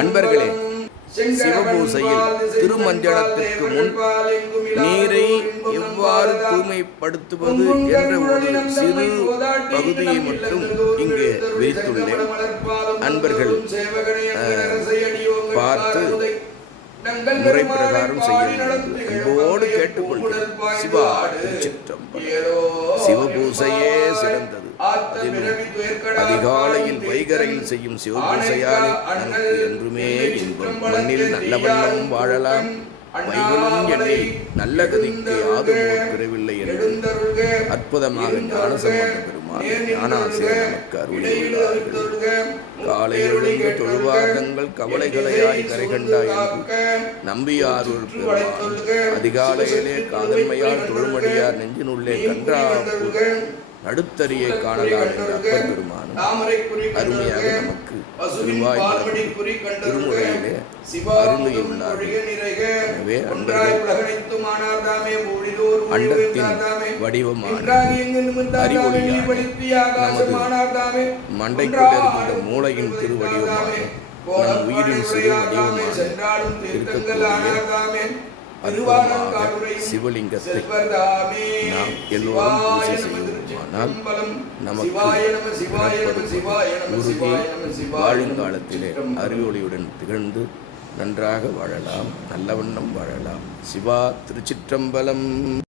அன்பர்களே சிவபூசையில் திருமஞ்சனத்திற்கு முன் நீரை எவ்வாறு தூய்மைப்படுத்துவது என்ற ஒரு சிறு பகுதியை மட்டும் இங்கே விரித்துள்ளேன். அன்பர்கள் பார்த்து முறை பிரகாரம் செய்ய அன்போடு கேட்டுக்கொள்கிறேன். சிவா சிவபூசையே சிறந்தது. அதிகாலையில் வைகரையில் செய்யும் சிவபூசையாலே நமக்கு என்றுமே இன்பம். மண்ணில் நல்ல வண்ணம் வாழலாம். வைகளும் எண்ணில் நல்ல கதிக்கு யாதும் பிறவில்லை என்று அற்புதமாக ஞானசம்பந்த பெருமான் ஞானாசிரியர் நமக்கு அருளியுள்ளார்கள் காலை எழுந்து தொழுவாகங்கள் கவலைகளையாய் கரைகண்டாய் என்று நம்பியாருள் பெருமான் அதிகாலையிலே காதன்மையால் தொழுமடியார் நெஞ்சினுள்ளே கன்றா நடுத்தறியை காணலாம் என்ற அப்பர் பெருமானும் அருமையாக நமக்கு திருவாய் திருமுறையிலே அருளியுள்ளார்கள் எனவே அண்டத்தின் வடிவமான அறிவொளியாக நமது மண்டைக்குள்ள இருக்கின்ற மூளையின் திருவடிவமாக நம் உயிரின் சிறு வடிவமாக இருக்கக்கூடிய அற்புதமாக சிவலிங்கத்தை நாம் எல்லோரும் பூஜை செய்வோம். செய்வோமானால் நமக்கு வாழுங்காலத்திலே அறிவொளியுடன் திகழ்ந்து நன்றாக வாழலாம் நல்ல வண்ணம் வாழலாம். சிவா திருச்சிற்றம்பலம்.